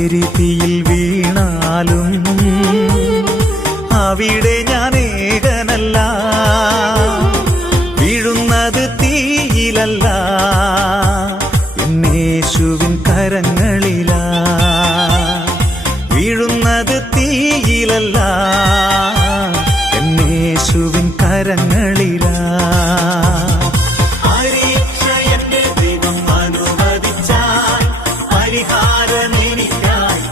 എരിതിയിൽ വീണാലും അവിടെ ഞാൻ ഏകനല്ല, വീഴുന്നത് തീയിലല്ല, എന്നേശുവിൻ കരങ്ങളിലാ. വീഴുന്നത് തീയിലല്ല, എന്നേശുവിൻ കരങ്ങളിലാ. പരീക്ഷ എന്റെ ദൈവം അനുവദിച്ചാൽ പരിഹാരം എനിക്കായി